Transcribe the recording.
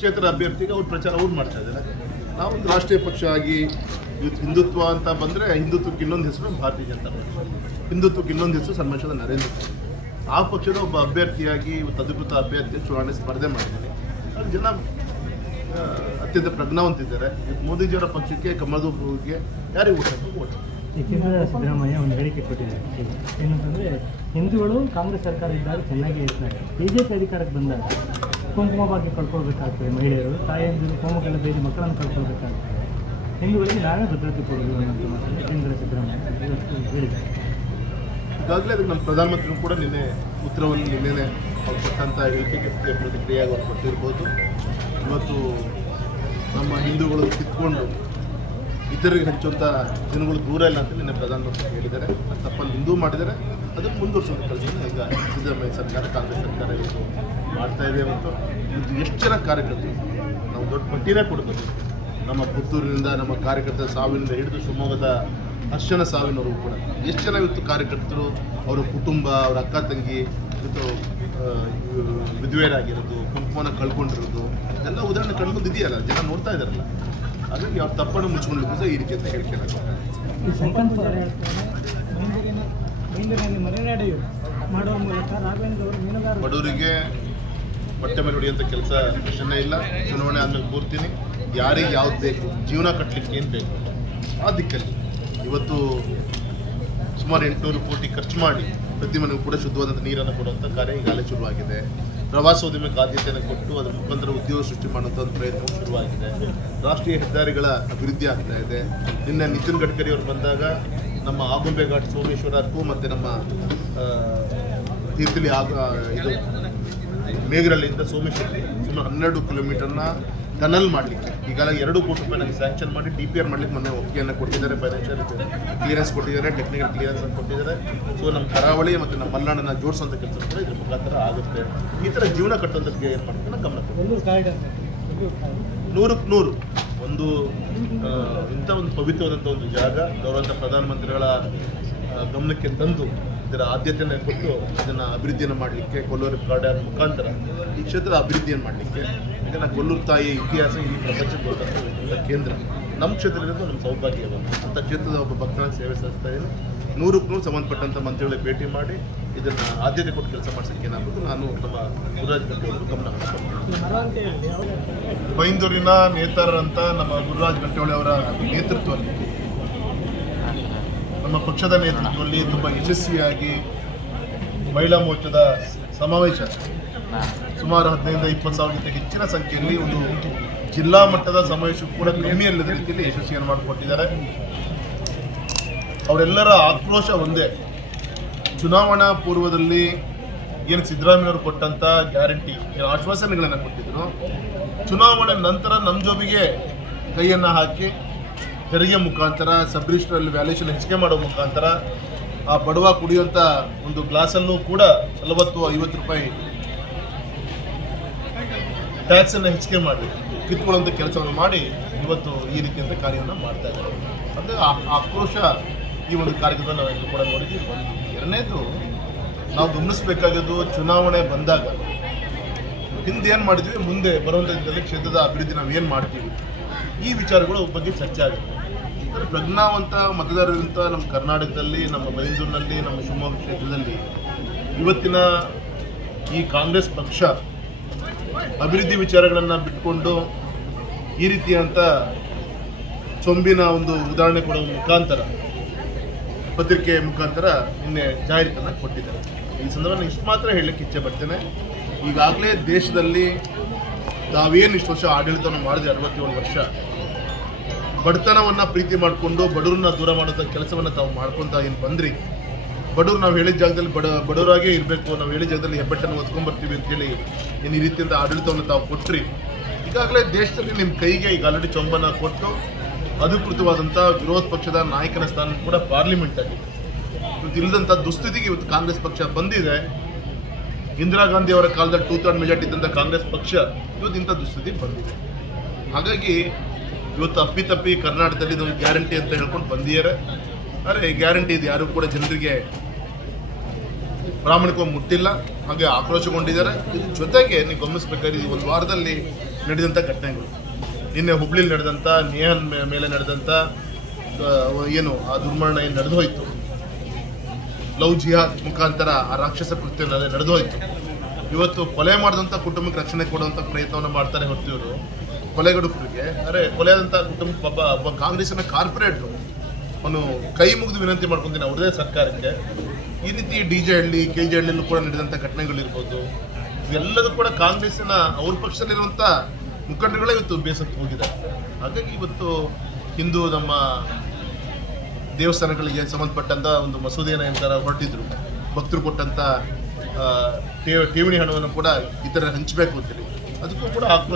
ಕ್ಷೇತ್ರ ಅಭ್ಯರ್ಥಿಗೆ ಅವ್ರು ಪ್ರಚಾರ ಅವ್ರು ಮಾಡ್ತಾ ಇದ್ದಾರೆ. ನಾವು ಒಂದು ರಾಷ್ಟ್ರೀಯ ಪಕ್ಷ ಆಗಿ ಇವತ್ತು ಹಿಂದುತ್ವ ಅಂತ ಬಂದರೆ ಹಿಂದುತ್ವಕ್ಕೆ ಇನ್ನೊಂದು ಹೆಸರು ಭಾರತೀಯ ಜನತಾ ಪಕ್ಷ. ಹಿಂದುತ್ವಕ್ಕೆ ಇನ್ನೊಂದು ಹೆಸರು ಸನ್ಮಾನಿಸಿದ ನರೇಂದ್ರ ಮೋದಿ. ಆ ಪಕ್ಷದ ಒಬ್ಬ ಅಭ್ಯರ್ಥಿಯಾಗಿ ಇವತ್ತು ಅಧಿಕೃತ ಅಭ್ಯರ್ಥಿ ಚುನಾವಣೆ ಸ್ಪರ್ಧೆ ಮಾಡಿದ್ದೀನಿ ಅಲ್ಲಿ ಜನ ಅತ್ಯಂತ ಪ್ರಜ್ಞಾವಂತಿದ್ದಾರೆ. ಇವತ್ತು ಮೋದಿಜಿಯವರ ಪಕ್ಷಕ್ಕೆ ಕಮಲದ ಹೂವಿಗೆ ಯಾರಿಗೆ ಓಟ್ ಹಾಕ್ಬೇಕು ಓಟ್. ಏಕೆಂದರೆ ಸಿದ್ದರಾಮಯ್ಯ ಒಂದು ಹೇಳಿಕೆ ಕೊಟ್ಟಿದ್ದಾರೆ. ಏನಂತಂದರೆ ಹಿಂದೂಗಳು ಕಾಂಗ್ರೆಸ್ ಸರ್ಕಾರ ಇದ್ದಾಗ ಚೆನ್ನಾಗಿ ಇರ್ತಾರೆ. ಬಿ ಜೆ ಪಿ ಅಧಿಕಾರಕ್ಕೆ ಬಂದಾಗ ಕುಂಕುಮ ಭಾಗ್ಯ ಕಳ್ಕೊಳ್ಬೇಕಾಗ್ತದೆ ಮಹಿಳೆಯರು. ತಾಯಿಯಂದಿರು ಕೋಮಗಳ ಬೇರೆ ಮಕ್ಕಳನ್ನು ಕಳ್ಕೊಳ್ಬೇಕಾಗ್ತದೆ. ಹಿಂದೂಗಳಿಗೆ ನಾವೇ ಭದ್ರತೆ ಕೊಡೋದು ಅನ್ನೋ ಮಾತನ್ನು ಕೇಂದ್ರ ಸಿದ್ದರಾಮಯ್ಯ ಹೇಳಿದ್ದಾರೆ. ಈಗಾಗಲೇ ಅದಕ್ಕೆ ನಮ್ಮ ಪ್ರಧಾನಮಂತ್ರಿಗಳು ಕೂಡ ನಿನ್ನೆ ಉತ್ತರವನ್ನು ನಿನ್ನೆ ಅವ್ರು ಕೊಟ್ಟಂಥ ಹೇಳಿಕೆಗೆ ಪ್ರತಿಕ್ರಿಯೆಯಾಗಿ ಅವ್ರು ಕೊಟ್ಟಿರ್ಬೋದು. ಇವತ್ತು ನಮ್ಮ ಹಿಂದೂಗಳು ಕಿತ್ಕೊಂಡು ಇತರಿಗೆ ಹಚ್ಚುವಂಥ ಜನಗಳು ದೂರ ಇಲ್ಲ ಅಂತ ನಿನ್ನೆ ಪ್ರಧಾನಮಂತ್ರಿ ಹೇಳಿದ್ದಾರೆ. ಅದು ತಪ್ಪಲ್ಲಿ ಹಿಂದೂ ಮಾಡಿದ್ದಾರೆ. ಅದನ್ನು ಮುಂದುವರಿಸೋದು ಕೆಲಸ ಈಗ ಸಿದ್ದರಾಮಯ್ಯ ಸರ್ಕಾರ, ಕಾಂಗ್ರೆಸ್ ಸರ್ಕಾರ ಇವತ್ತು ಮಾಡ್ತಾ ಇದೆ ಮತ್ತು ಇವತ್ತು ಎಷ್ಟು ಜನ ಕಾರ್ಯಕರ್ತರು? ನಾವು ದೊಡ್ಡ ಪಟ್ಟಿನೇ ಕೊಡಬೇಕು ನಮ್ಮ ಪುತ್ತೂರಿನಿಂದ ನಮ್ಮ ಕಾರ್ಯಕರ್ತರ ಸಾವಿನಿಂದ ಹಿಡಿದು ಶಿವಮೊಗ್ಗದ ಹರ್ಷನ ಸಾವಿನವರು ಕೂಡ. ಎಷ್ಟು ಜನ ಇವತ್ತು ಕಾರ್ಯಕರ್ತರು? ಅವರ ಕುಟುಂಬ, ಅವರ ಅಕ್ಕ, ತಂಗಿ, ಇವತ್ತು ವಿಧುವೆಯರಾಗಿರೋದು, ಕುಂಕುಮನ ಕಳ್ಕೊಂಡಿರೋದು, ಎಲ್ಲ ಉದಾಹರಣೆ ಕಂಡು ಇದೆಯಲ್ಲ ಜನ ನೋಡ್ತಾ ಇದ್ದಾರಲ್ಲ ಹಾಗಾಗಿ ಅವ್ರು ತಪ್ಪನ್ನು ಮುಚ್ಕೊಳ್ಳಿಕ್ಕೂ ಸಹ ಈ ರೀತಿ ಅಂತ ಹೇಳ್ಕೊಳ್ಳೋದು. ಮಲೆನಾಡು ಮಾಡುವ ಮೂಲಕ ರಾಘವೇಂದ್ರ ಅವರು ಮೀನುಗಾರರು ಬಡವರಿಗೆ ಹೊಟ್ಟೆ ಮೇಲೆ ಹೊಡೆಯುವಂಥ ಕೆಲಸ ಪ್ರಶ್ನೆ ಇಲ್ಲ. ಚುನಾವಣೆ ಆದ್ಮೇಲೆ ಕೂರ್ತೀನಿ. ಯಾರಿಗೆ ಯಾವ್ದು ಬೇಕು? ಜೀವನ ಕಟ್ಟಲಿಕ್ಕೆ ಏನು ಬೇಕು? ಆ ದಿಕ್ಕಲ್ಲಿ. ಇವತ್ತು ಸುಮಾರು ಎಂಟುನೂರು ಕೋಟಿ ಖರ್ಚು ಮಾಡಿ ಪ್ರತಿ ಮನೆಗೂ ಕೂಡ ಶುದ್ಧವಾದಂಥ ನೀರನ್ನು ಕೊಡುವಂಥ ಕಾರ್ಯ ಈಗಾಗಲೇ ಶುರುವಾಗಿದೆ. ಪ್ರವಾಸೋದ್ಯಮಕ್ಕೆ ಆದ್ಯತೆಯನ್ನು ಕೊಟ್ಟು ಅದರ ಮುಖಾಂತರ ಉದ್ಯೋಗ ಸೃಷ್ಟಿ ಮಾಡುವಂಥ ಒಂದು ಪ್ರಯತ್ನ ಶುರುವಾಗಿದೆ. ರಾಷ್ಟ್ರೀಯ ಹೆದ್ದಾರಿಗಳ ಅಭಿವೃದ್ಧಿ ಆಗ್ತಾ ಇದೆ. ನಿನ್ನೆ ನಿತಿನ್ ಗಡ್ಕರಿ ಅವರು ಬಂದಾಗ ನಮ್ಮ ಆಗುಂಬೆ ಘಾಟ್ ಸೋಮೇಶ್ವರ ಅರ್ಕು ಮತ್ತು ನಮ್ಮ ತೀರ್ಥಲಿ ಆಗ ಇದು ಮೇಘರಲ್ಲಿಂದ ಸೋಮೇಶ್ವರ ಸುಮಾರು ಹನ್ನೆರಡು ಕಿಲೋಮೀಟರ್ನ ಟನಲ್ ಮಾಡಲಿಕ್ಕೆ. ಈಗಾಗಲೇ ಎರಡು ಕೋಟಿ ರೂಪಾಯಿ ನನಗೆ ಸ್ಯಾಂಕ್ಷನ್ ಮಾಡಿ ಡಿ ಪಿ ಆರ್ ಮಾಡಲಿಕ್ಕೆ ಮೊನ್ನೆ ಒಪ್ಪಿಗೆಯನ್ನು ಕೊಟ್ಟಿದ್ದಾರೆ ಫೈನಾನ್ಷಿಯಲ್ ಕ್ಲಿಯರೆನ್ಸ್ ಕೊಟ್ಟಿದ್ದಾರೆ ಟೆಕ್ನಿಕಲ್ ಕ್ಲಿಯರೆನ್ಸ್ ಅಂತ ಕೊಟ್ಟಿದ್ದಾರೆ. ಸೊ ನಮ್ಮ ಕರಾವಳಿ ಮತ್ತು ನಮ್ಮ ಮಲ್ನಾಡನ್ನು ಜೋಡಿಸೋಂಥ ಕೆಲಸ ಕೂಡ ಇದ್ರ ಮುಖಾಂತರ ಆಗುತ್ತೆ. ಈ ಥರ ಜೀವನ ಕಟ್ಟೋದಕ್ಕೆ ಏನು ಮಾಡ್ತೀವಿ ಗಮನ ನೂರಕ್ಕೆ ನೂರು. ಒಂದು ಇಂಥ ಒಂದು ಪವಿತ್ರವಾದಂಥ ಒಂದು ಜಾಗ ಗೌರವಂತ ಪ್ರಧಾನಮಂತ್ರಿಗಳ ಗಮನಕ್ಕೆ ತಂದು ಇದರ ಆದ್ಯತೆಯನ್ನು ಕೊಟ್ಟು ಇದನ್ನು ಅಭಿವೃದ್ಧಿಯನ್ನು ಮಾಡಲಿಕ್ಕೆ ಕೊಲ್ಲೂರು ಕಾಡರ್ ಮುಖಾಂತರ ಈ ಕ್ಷೇತ್ರದ ಅಭಿವೃದ್ಧಿಯನ್ನು ಮಾಡಲಿಕ್ಕೆ ಯಾಕಂದರೆ ಕೊಲ್ಲೂರು ತಾಯಿಯ ಇತಿಹಾಸ ಈ ಪ್ರಪಂಚಕ್ಕೆ ಕೇಂದ್ರ. ನಮ್ಮ ಕ್ಷೇತ್ರದಿಂದ ನಮ್ಮ ಸೌಭಾಗ್ಯವನ್ನು ಅಂಥ ಕ್ಷೇತ್ರದ ಒಬ್ಬ ಭಕ್ತನ ಸೇವೆ ಸಲ್ಲಿಸ್ತಾ ಇದ್ದೀನಿ. ನೂರಕ್ಕೂ ನೂರು ಸಂಬಂಧಪಟ್ಟಂಥ ಮಂತ್ರಿಗಳಿಗೆ ಭೇಟಿ ಮಾಡಿ ಇದನ್ನು ಆದ್ಯತೆ ಕೊಟ್ಟು ಕೆಲಸ ಮಾಡಿಸಲಿಕ್ಕೆ ಏನಾಗಬೇಕು? ನಾನು ನಮ್ಮ ಗುರುರಾಜ್ ಅವರು ಗಮನ ಬೈಂದೂರಿನ ನೇತಾರರಂತ ನಮ್ಮ ಗುರುರಾಜ್ ಗಟ್ಟೋಳಿ ಅವರ ನೇತೃತ್ವದಲ್ಲಿ, ನಮ್ಮ ಪಕ್ಷದ ನೇತೃತ್ವದಲ್ಲಿ ತುಂಬ ಯಶಸ್ವಿಯಾಗಿ ಮಹಿಳಾ ಮೋರ್ಚಾದ ಸಮಾವೇಶ ಸುಮಾರು ಹದಿನೈದು ಇಪ್ಪತ್ತು ಸಾವಿರಕ್ಕಿಂತ ಹೆಚ್ಚಿನ ಸಂಖ್ಯೆಯಲ್ಲಿ ಒಂದು ಜಿಲ್ಲಾ ಮಟ್ಟದ ಸಮಾವೇಶ ಕೂಡ ಕಮ್ಮಿ ಅಲ್ಲದ ರೀತಿಯಲ್ಲಿ ಯಶಸ್ವಿಯನ್ನು ಮಾಡಿಕೊಟ್ಟಿದ್ದಾರೆ. ಅವರೆಲ್ಲರ ಆಕ್ರೋಶ ಒಂದೇ. ಚುನಾವಣಾ ಪೂರ್ವದಲ್ಲಿ ಏನು ಸಿದ್ದರಾಮಯ್ಯವರು ಕೊಟ್ಟಂತ ಗ್ಯಾರಂಟಿ, ಏನು ಆಶ್ವಾಸನೆಗಳನ್ನು ಕೊಟ್ಟಿದ್ರು. ಚುನಾವಣೆ ನಂತರ ನಮ್ಮ ಜೋಬಿಗೆ ಕೈಯನ್ನು ಹಾಕಿ ತೆರಿಗೆ ಮುಖಾಂತರ ಸಬ್ ರಿಜಿಸ್ಟ್ರಲ್ಲಿ ವ್ಯಾಲ್ಯೂಷನ್ ಹೆಚ್ಚಿಗೆ ಮಾಡೋ ಮುಖಾಂತರ ಆ ಬಡವ ಕುಡಿಯುವಂಥ ಒಂದು ಗ್ಲಾಸನ್ನು ಕೂಡ ನಲವತ್ತು, ಐವತ್ತು ರೂಪಾಯಿ ಟ್ಯಾಕ್ಸನ್ನು ಹೆಚ್ಚಿಗೆ ಮಾಡಿ ಕಿತ್ಕೊಳ್ಳುವಂಥ ಕೆಲಸವನ್ನು ಮಾಡಿ ಇವತ್ತು ಈ ರೀತಿಯಂಥ ಕಾರ್ಯವನ್ನು ಮಾಡ್ತಾ ಇದ್ದಾರೆ. ಅಂದರೆ ಆಕ್ರೋಶ ಈ ಒಂದು ಕಾರ್ಯಕ್ರಮ ನಾವೆಲ್ಲರೂ ಕೂಡ ನೋಡಿದ್ದೀವಿ. ಒಂದು ಎರಡನೇದು, ನಾವು ಗಮನಿಸಬೇಕಾಗಿದ್ದು ಚುನಾವಣೆ ಬಂದಾಗ. ಹಿಂದೆ ಏನು ಮಾಡಿದ್ವಿ? ಮುಂದೆ ಬರುವಂಥ ದಿನದಲ್ಲಿ ಕ್ಷೇತ್ರದ ಅಭಿವೃದ್ಧಿ ನಾವು ಏನು ಮಾಡ್ತೀವಿ? ಈ ವಿಚಾರಗಳು ಬಗ್ಗೆ ಚರ್ಚೆ ಆಗುತ್ತೆ. ಪ್ರಜ್ಞಾವಂತ ಮತದಾರರಿಗಿಂತ ನಮ್ಮ ಕರ್ನಾಟಕದಲ್ಲಿ, ನಮ್ಮ ಬೈಂದೂರಿನಲ್ಲಿ ನಮ್ಮ ಶಿವಮೊಗ್ಗ ಕ್ಷೇತ್ರದಲ್ಲಿ ಇವತ್ತಿನ ಈ ಕಾಂಗ್ರೆಸ್ ಪಕ್ಷ ಅಭಿವೃದ್ಧಿ ವಿಚಾರಗಳನ್ನು ಬಿಟ್ಕೊಂಡು ಈ ರೀತಿಯಂಥ ಚೊಂಬಿನ ಒಂದು ಉದಾಹರಣೆ ಕೊಡೋ ಮುಖಾಂತರ ಪತ್ರಿಕೆ ಮುಖಾಂತರ ನಿನ್ನೆ ಜಾಹೀರಾತನ್ನು ಕೊಟ್ಟಿದ್ದಾರೆ. ಈ ಸಂದರ್ಭದಲ್ಲಿ ಇಷ್ಟು ಮಾತ್ರ ಹೇಳಲಿಕ್ಕೆ ಇಚ್ಛೆ ಪಡ್ತೇನೆ. ಈಗಾಗಲೇ ದೇಶದಲ್ಲಿ ತಾವೇನು ಇಷ್ಟು ವರ್ಷ ಆಡಳಿತವನ್ನು ಮಾಡಿದೆ, ಅರವತ್ತೇಳು ವರ್ಷ, ಬಡತನವನ್ನು ಪ್ರೀತಿ ಮಾಡಿಕೊಂಡು, ಬಡವ್ರನ್ನ ದೂರ ಮಾಡೋಂಥ ಕೆಲಸವನ್ನು ತಾವು ಮಾಡ್ಕೊತಾ ಏನು ಬಂದ್ರಿ? ಬಡವ್ರು ನಾವು ಹೇಳಿದ ಜಾಗದಲ್ಲಿ ಬಡ, ಬಡವರಾಗೇ ಇರಬೇಕು, ನಾವು ಹೇಳಿದ ಜಾಗದಲ್ಲಿ ಹೆಬ್ಬೆಟ್ಟನ್ನು ಅಂತ ಅಂತೇಳಿ ಏನು ಈ ರೀತಿಯಿಂದ ಆಡಳಿತವನ್ನು ತಾವು ಕೊಟ್ರಿ? ಈಗಾಗಲೇ ದೇಶದಲ್ಲಿ ನಿಮ್ಮ ಕೈಗೆ ಈಗ ಆಲ್ರೆಡಿ ಚೊಂಬನ ಕೊಟ್ಟು ಅಧಿಕೃತವಾದಂಥ ವಿರೋಧ ಪಕ್ಷದ ನಾಯಕನ ಸ್ಥಾನ ಕೂಡ ಪಾರ್ಲಿಮೆಂಟಲ್ಲಿ ಇವತ್ತು ಇಲ್ಲದಂಥ ದುಸ್ಥಿತಿಗೆ ಇವತ್ತು ಕಾಂಗ್ರೆಸ್ ಪಕ್ಷ ಬಂದಿದೆ. ಇಂದಿರಾ ಗಾಂಧಿ ಅವರ ಕಾಲದ ಟೂ ಥರ್ಡ್ ಮೆಜಾರಿಟಿ ಇದ್ದಂಥ ಕಾಂಗ್ರೆಸ್ ಪಕ್ಷ ಇವತ್ತು ಇಂಥ ದುಸ್ಥಿತಿ ಬಂದಿದೆ. ಹಾಗಾಗಿ ಇವತ್ತು ಅಪ್ಪಿತಪ್ಪಿ ಕರ್ನಾಟಕದಲ್ಲಿ ಇದೊಂದು ಗ್ಯಾರಂಟಿ ಅಂತ ಹೇಳ್ಕೊಂಡು ಬಂದಿದ್ದಾರೆ. ಆದರೆ ಗ್ಯಾರಂಟಿ ಇದು ಯಾರು ಕೂಡ ಜನರಿಗೆ ಪ್ರಾಮಾಣಿಕವಾಗಿ ಮುಟ್ಟಿಲ್ಲ. ಹಾಗೆ ಆಕ್ರೋಶಗೊಂಡಿದ್ದಾರೆ. ಇದ್ರ ಜೊತೆಗೆ ನೀವು ಗಮನಿಸ್ಬೇಕಾದ್ರೆ ಈ ಒಂದು ವಾರದಲ್ಲಿ ನಡೆದಂಥ ಘಟನೆಗಳು. ನಿನ್ನೆ ಹುಬ್ಳಿಲಿ ನಡೆದಂಥ ನೇಹನ್ ಮೇಲೆ ನಡೆದಂಥ ಏನು, ಆ ದುರ್ಮರಣ ಏನು ನಡೆದು ಹೋಯಿತು? ಲವ್ ಜಿಹಾದ್ ಮುಖಾಂತರ ಆ ರಾಕ್ಷಸ ಕೃತ್ಯ ನಡೆದು ಹೋಯಿತು. ಇವತ್ತು ಕೊಲೆ ಮಾಡಿದಂಥ ಕುಟುಂಬಕ್ಕೆ ರಕ್ಷಣೆ ಕೊಡುವಂಥ ಪ್ರಯತ್ನವನ್ನು ಮಾಡ್ತಾರೆ ಹೊರತು ಇವರು ಕೊಲೆಗಡುಕರಿಗೆ. ಅರೆ ಕೊಲೆಯಾದಂಥ ಕುಟುಂಬ ಕುಟುಂಬಕ್ಕೆ ಒಬ್ಬ ಕಾಂಗ್ರೆಸ್ಸಿನ ಕಾರ್ಪೊರೇಟ್ರು. ಅವನು ಕೈ ಮುಗಿದು ವಿನಂತಿ ಮಾಡ್ಕೊತೀನಿ ಅವ್ರದೇ ಸರ್ಕಾರಕ್ಕೆ. ಈ ರೀತಿ D J Halli, K J ಹಳ್ಳಿಯಲ್ಲೂ ಕೂಡ ನಡೆದಂಥ ಘಟನೆಗಳಿರ್ಬೋದು. ಇವೆಲ್ಲದೂ ಕೂಡ ಕಾಂಗ್ರೆಸ್ಸಿನ ಅವ್ರ ಪಕ್ಷದಲ್ಲಿರುವಂಥ ಮುಖಂಡರುಗಳೇ ಇವತ್ತು ಬೇಸತ್ತು ಹೋಗಿದ್ದಾರೆ. ಹಾಗಾಗಿ ಇವತ್ತು ಹಿಂದೂ ನಮ್ಮ ದೇವಸ್ಥಾನಗಳಿಗೆ ಸಂಬಂಧಪಟ್ಟಂಥ ಒಂದು ಮಸೂದೆಯನ್ನು ಏನಂತಾರೆ ಹೊರಟಿದ್ರು. ಭಕ್ತರು ಕೊಟ್ಟಂಥ ಠೇವಣಿ ಹಣವನ್ನು ಕೂಡ ಇತರ ಹಂಚಬೇಕು ಅಂತೇಳಿ. ಅದಕ್ಕೂ ಕೂಡ